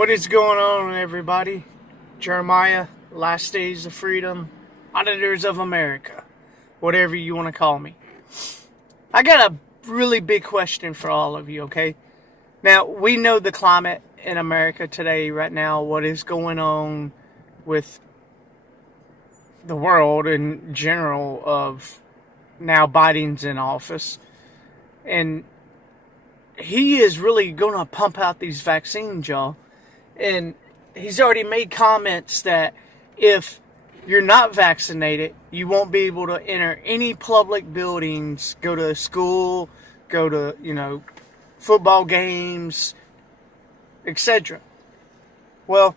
What is going on, everybody? Jeremiah, Last Days of Freedom, Auditors of America, whatever you want to call me. I got a really big question for all of you, okay? Now, we know the climate in America today, right now, what is going on with the world in general of now Biden's in office. And he is really going to pump out these vaccines, y'all. And he's already made comments that if you're not vaccinated, you won't be able to enter any public buildings, go to school, go to, football games, etc. Well,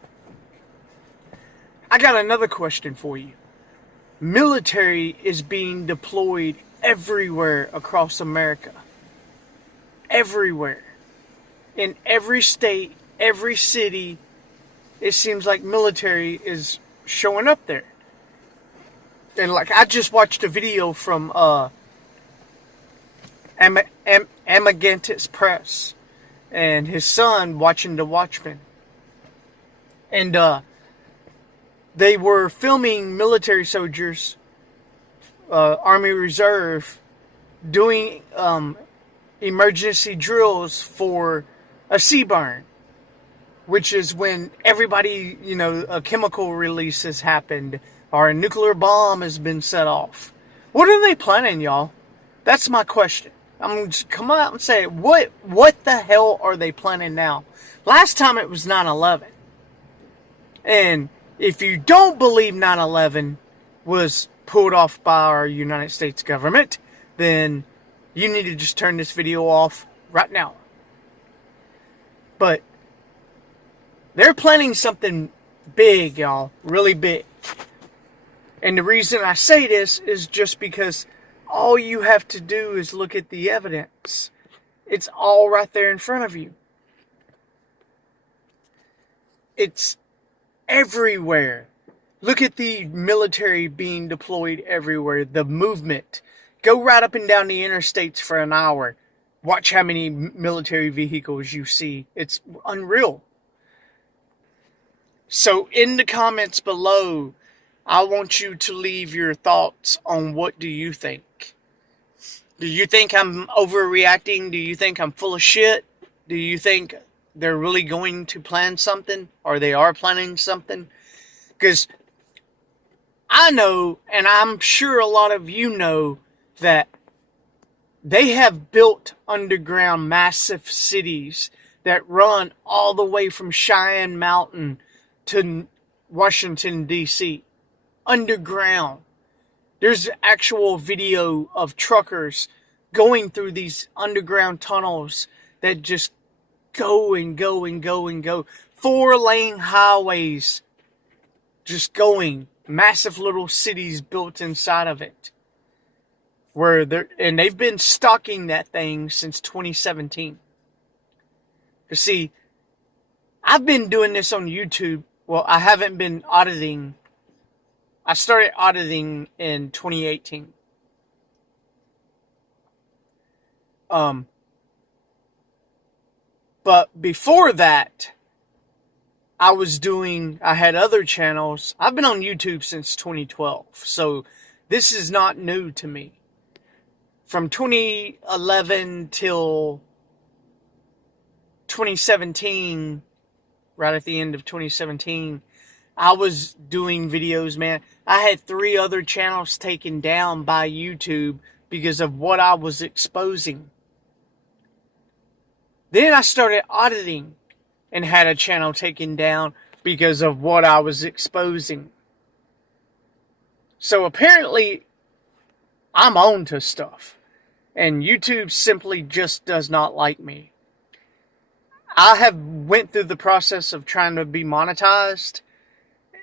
I got another question for you. Military is being deployed everywhere across America. Everywhere. In every state, every city, it seems like military is showing up there. And I just watched a video from 𝕃.𝔻.𝕆.𝔽 Press and his son watching The Watchmen. And they were filming military soldiers, Army Reserve, doing emergency drills for a sea burn, which is when everybody, a chemical release has happened or a nuclear bomb has been set off. What are they planning, y'all? That's my question. I'm going to come out and say, what the hell are they planning now? Last time it was 9/11. And if you don't believe 9/11 was pulled off by our United States government, then you need to just turn this video off right now. But they're planning something big, y'all. Really big. And the reason I say this is just because all you have to do is look at the evidence. It's all right there in front of you. It's everywhere. Look at the military being deployed everywhere. The movement. Go right up and down the interstates for an hour. Watch how many military vehicles you see. It's unreal. So in the comments below, I want you to leave your thoughts on what do you think. Do you think I'm overreacting? Do you think I'm full of shit? Do you think they're really going to plan something? Or they are planning something? Because I know, and I'm sure a lot of you know, that they have built underground massive cities that run all the way from Cheyenne Mountain to Washington, D.C. Underground. There's actual video of truckers going through these underground tunnels that just go and go and go and go. 4-lane highways just going. Massive little cities built inside of it. And they've been stalking that thing since 2017. You see, I've been doing this on YouTube. Well, I haven't been auditing. I started auditing in 2018. But before that, I had other channels. I've been on YouTube since 2012. So this is not new to me. From 2011 till 2017, right at the end of 2017, I was doing videos, man. I had 3 other channels taken down by YouTube because of what I was exposing. Then I started auditing and had a channel taken down because of what I was exposing. So apparently, I'm on to stuff. And YouTube simply just does not like me. I have went through the process of trying to be monetized.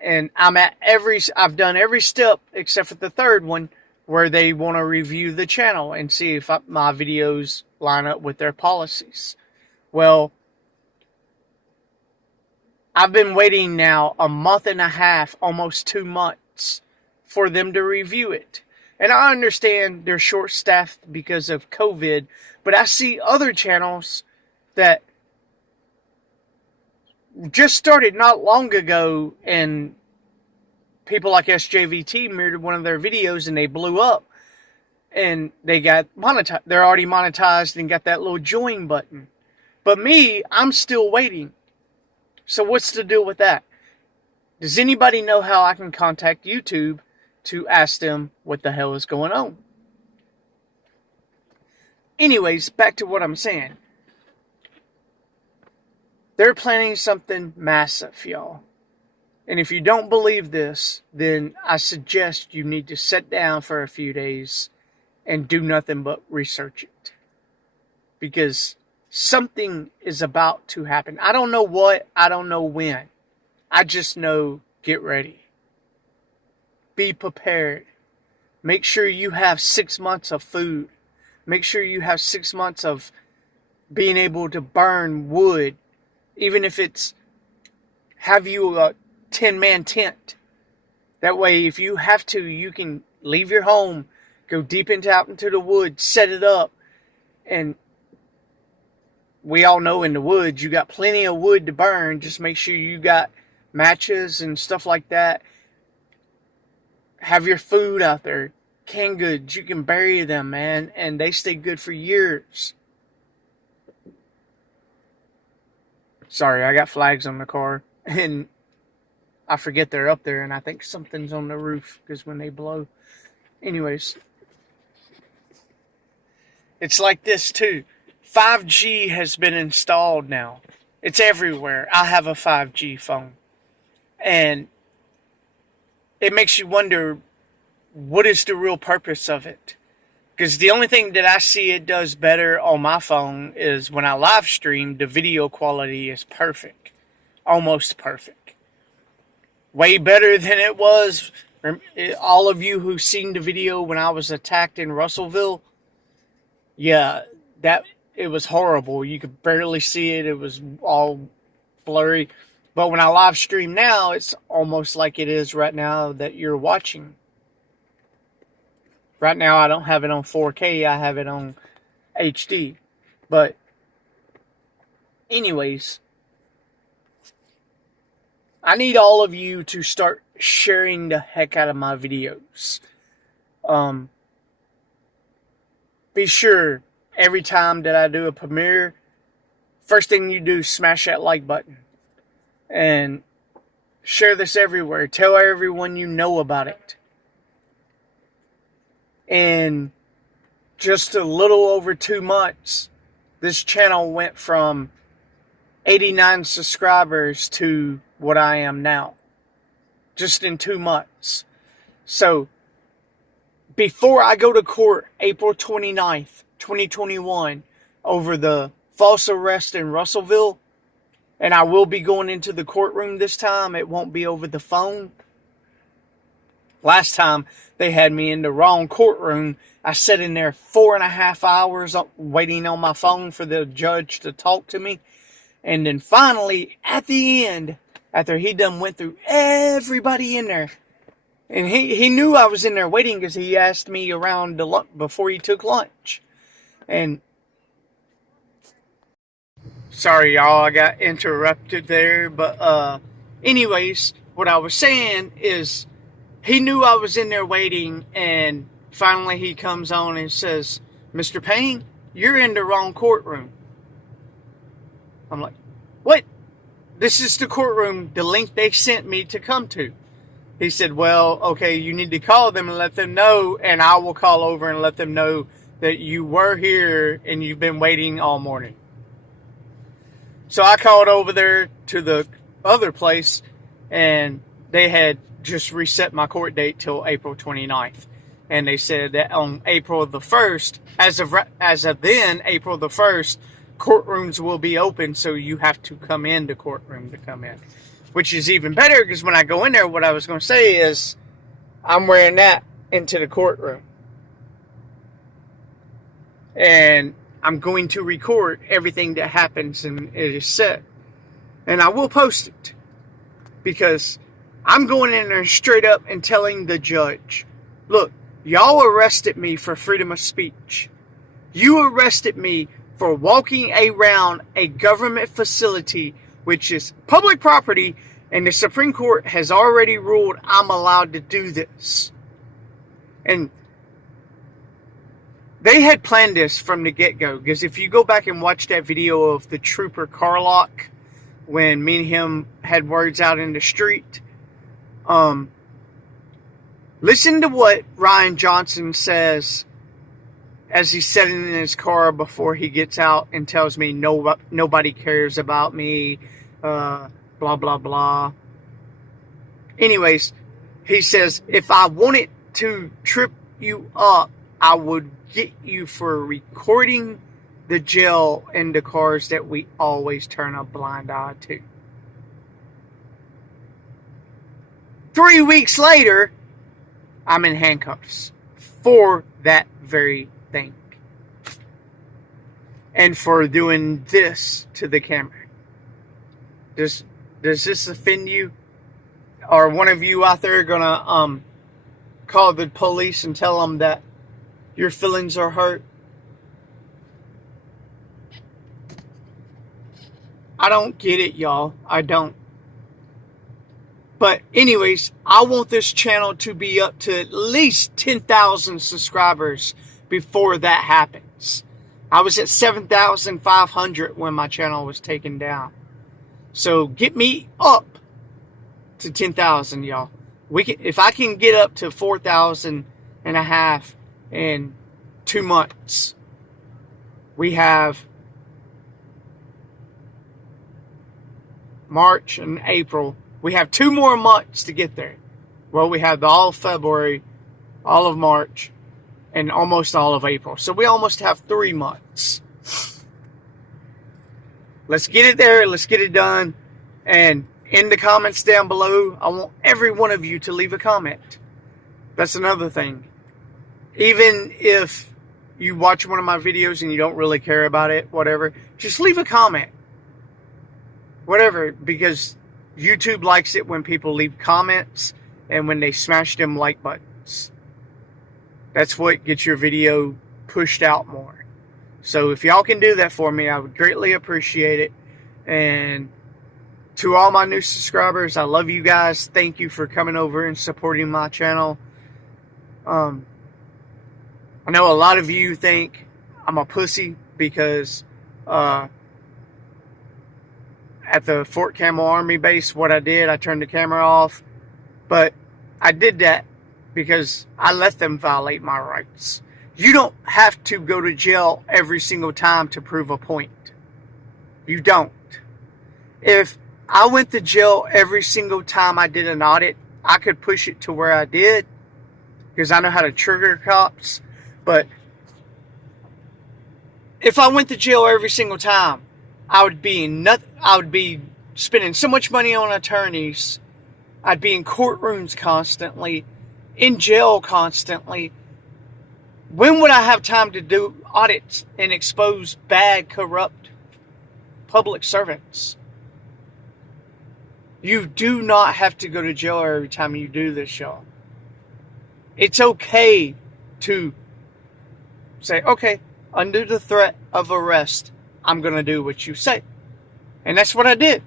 And I've done every step except for the third one, where they want to review the channel and see if my videos line up with their policies. Well, I've been waiting now a month and a half, almost 2 months, for them to review it. And I understand they're short-staffed because of COVID, but I see other channels that just started not long ago, and people like SJVT mirrored one of their videos and they blew up. And they got monetized. They're already monetized and got that little join button. But me, I'm still waiting. So what's the deal with that? Does anybody know how I can contact YouTube to ask them what the hell is going on? Anyways, back to what I'm saying. They're planning something massive, y'all. And if you don't believe this, then I suggest you need to sit down for a few days and do nothing but research it. Because something is about to happen. I don't know what, I don't know when. I just know, get ready. Be prepared. Make sure you have 6 months of food. Make sure you have 6 months of being able to burn wood. Even if it's, have you a 10-man tent. That way, if you have to, you can leave your home, go deep out into the woods, set it up. And we all know in the woods, you got plenty of wood to burn. Just make sure you got matches and stuff like that. Have your food out there. Canned goods, you can bury them, man. And they stay good for years. Sorry, I got flags on the car. And I forget they're up there. And I think something's on the roof. Because when they blow. Anyways. It's like this too. 5G has been installed now. It's everywhere. I have a 5G phone. And it makes you wonder, what is the real purpose of it? Because the only thing that I see it does better on my phone is when I live stream, the video quality is perfect. Almost perfect. Way better than it was. All of you who've seen the video when I was attacked in Russellville, yeah, it was horrible. You could barely see it. It was all blurry. But when I live stream now, it's almost like it is right now that you're watching. Right now, I don't have it on 4K. I have it on HD. But anyways, I need all of you to start sharing the heck out of my videos. Be sure, every time that I do a premiere, first thing you do is smash that like button. And share this everywhere. Tell everyone you know about it. In just a little over 2 months, this channel went from 89 subscribers to what I am now. Just in 2 months. So, before I go to court, April 29th, 2021, over the false arrest in Russellville, and I will be going into the courtroom this time. It won't be over the phone. Last time, they had me in the wrong courtroom. I sat in there 4.5 hours waiting on my phone for the judge to talk to me. And then finally, at the end, after he done went through everybody in there, and he knew I was in there waiting because he asked me around before he took lunch. And sorry, y'all, I got interrupted there. But anyways, what I was saying is, he knew I was in there waiting, and finally he comes on and says, "Mr. Payne, you're in the wrong courtroom." I'm like, "What? This is the courtroom, the link they sent me to come to." He said, "Well, okay, you need to call them and let them know, and I will call over and let them know that you were here and you've been waiting all morning." So I called over there to the other place, and they had just reset my court date till April 29th. And they said that on April the 1st, as of then, April the 1st, courtrooms will be open, so you have to come in the courtroom to come in. Which is even better, because when I go in there, what I was going to say is, I'm wearing that into the courtroom. And I'm going to record everything that happens, and it is set. And I will post it. Because I'm going in there straight up and telling the judge, look, y'all arrested me for freedom of speech. You arrested me for walking around a government facility which is public property, and the Supreme Court has already ruled I'm allowed to do this. And they had planned this from the get-go, because if you go back and watch that video of the trooper Carlock, when me and him had words out in the street, listen to what Ryan Johnson says as he's sitting in his car before he gets out and tells me nobody cares about me, blah, blah, blah. Anyways, he says, if I wanted to trip you up, I would get you for recording the jail in the cars that we always turn a blind eye to. 3 weeks later, I'm in handcuffs for that very thing. And for doing this to the camera. Does this offend you? Are one of you out there gonna call the police and tell them that your feelings are hurt? I don't get it, y'all. I don't. But anyways, I want this channel to be up to at least 10,000 subscribers before that happens. I was at 7,500 when my channel was taken down. So get me up to 10,000, y'all. If I can get up to 4,000 and a half in 2 months, we have March and April. We have 2 more months to get there. Well, we have all of February, all of March, and almost all of April. So we almost have 3 months. Let's get it there. Let's get it done. And in the comments down below, I want every one of you to leave a comment. That's another thing. Even if you watch one of my videos and you don't really care about it, whatever, just leave a comment. Whatever, because YouTube likes it when people leave comments and when they smash them like buttons. That's what gets your video pushed out more. So if y'all can do that for me, I would greatly appreciate it. And to all my new subscribers, I love you guys. Thank you for coming over and supporting my channel. I know a lot of you think I'm a pussy because at the Fort Campbell Army base, what I did, I turned the camera off. But I did that because I let them violate my rights. You don't have to go to jail every single time to prove a point. You don't. If I went to jail every single time I did an audit, I could push it to where I did because I know how to trigger cops. But if I went to jail every single time, I would be spending so much money on attorneys. I'd be in courtrooms constantly, in jail constantly. When would I have time to do audits and expose bad, corrupt public servants? You do not have to go to jail every time you do this, y'all. It's okay to say, okay, under the threat of arrest, I'm going to do what you say. And that's what I did.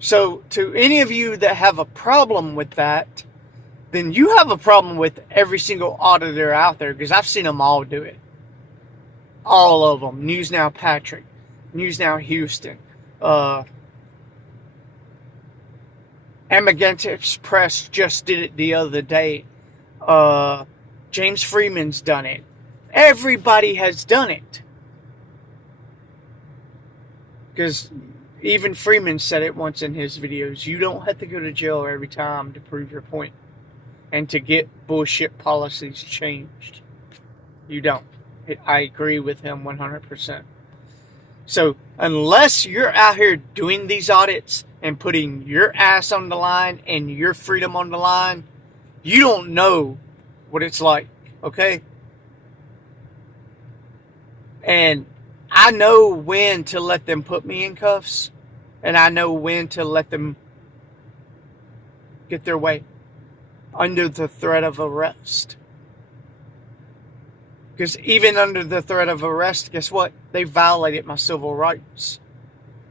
So, to any of you that have a problem with that, then you have a problem with every single auditor out there, because I've seen them all do it. All of them. News Now Patrick, News Now Houston, 𝕃.𝔻.𝕆 Press just did it the other day. James Freeman's done it. Everybody has done it. Because even Freeman said it once in his videos. You don't have to go to jail every time to prove your point and to get bullshit policies changed. You don't. I agree with him 100%. So, unless you're out here doing these audits and putting your ass on the line and your freedom on the line, you don't know what it's like, okay? And I know when to let them put me in cuffs, and I know when to let them get their way under the threat of arrest. Because even under the threat of arrest, guess what? They violated my civil rights.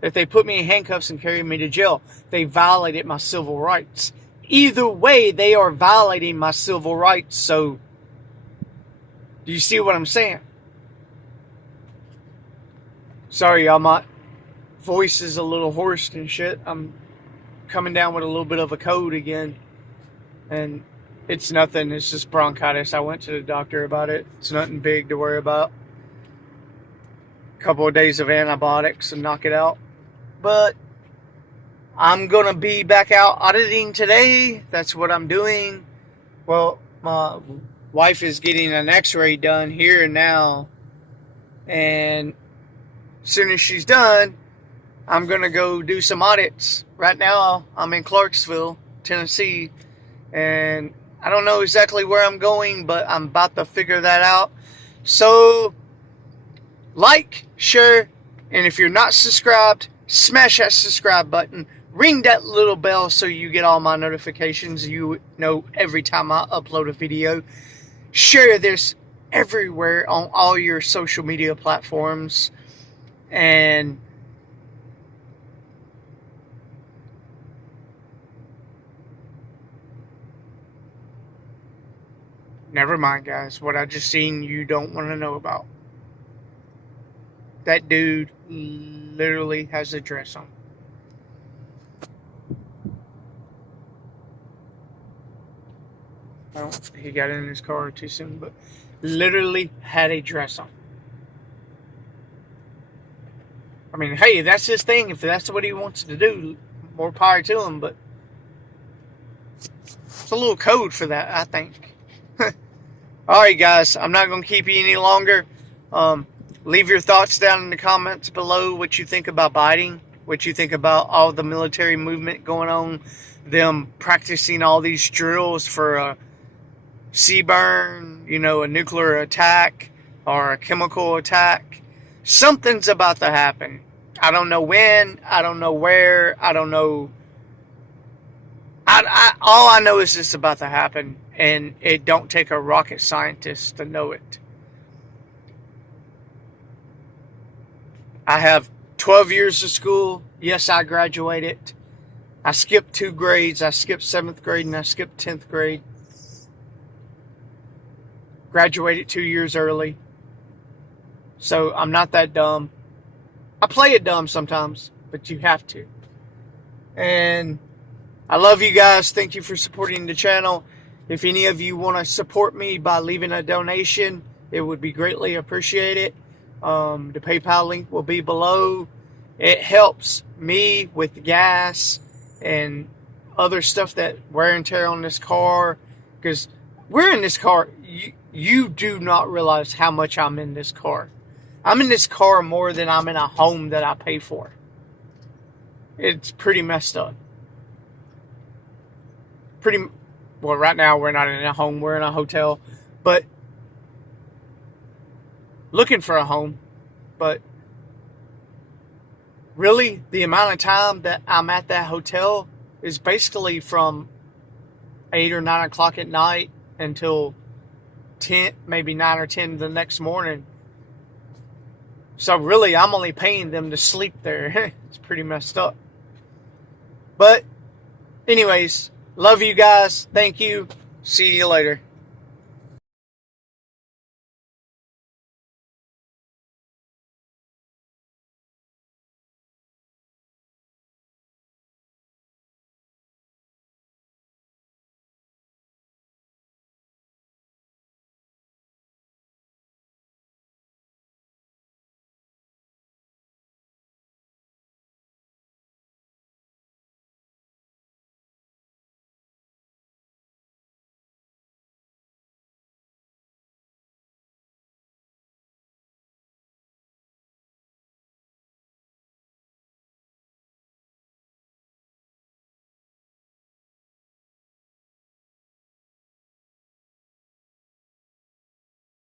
If they put me in handcuffs and carried me to jail, they violated my civil rights. Either way, they are violating my civil rights. So, do you see what I'm saying? Sorry, y'all, my voice is a little hoarse and shit. I'm coming down with a little bit of a cold again. And it's nothing. It's just bronchitis. I went to the doctor about it. It's nothing big to worry about. A couple of days of antibiotics and knock it out. But I'm going to be back out auditing today. That's what I'm doing. Well, my wife is getting an x-ray done here and now. And as soon as she's done, I'm going to go do some audits. Right now, I'm in Clarksville, Tennessee. And I don't know exactly where I'm going, but I'm about to figure that out. So, like, share, and if you're not subscribed, smash that subscribe button. Ring that little bell so you get all my notifications. You know every time I upload a video. Share this everywhere on all your social media platforms. And never mind, guys. What I just seen, you don't want to know about. That dude literally has a dress on. Well, he got in his car too soon, but literally had a dress on. I mean, hey, that's his thing. If that's what he wants to do, more power to him, but it's a little code for that, I think. Alright, guys, I'm not going to keep you any longer. Leave your thoughts down in the comments below, what you think about Biden, what you think about all the military movement going on, them practicing all these drills for a sea burn, you know, a nuclear attack or a chemical attack. Something's about to happen. I don't know when, I don't know where, I don't know. All I know is it's about to happen, and it don't take a rocket scientist to know it. I have 12 years of school. Yes, I graduated. I skipped 2 grades. I skipped 7th grade and I skipped 10th grade. Graduated 2 years early. So I'm not that dumb. I play it dumb sometimes, but you have to. And I love you guys. Thank you for supporting the channel. If any of you want to support me by leaving a donation, it would be greatly appreciated. The PayPal link will be below. It helps me with the gas and other stuff that wear and tear on this car. Because we're in this car. You do not realize how much I'm in this car. I'm in this car more than I'm in a home that I pay for. It's pretty messed up. Well, right now we're not in a home. We're in a hotel. But looking for a home. But really, the amount of time that I'm at that hotel is basically from 8 or 9 o'clock at night until 10, maybe 9 or 10 the next morning. So really, I'm only paying them to sleep there. It's pretty messed up. But anyways, love you guys. Thank you. See you later.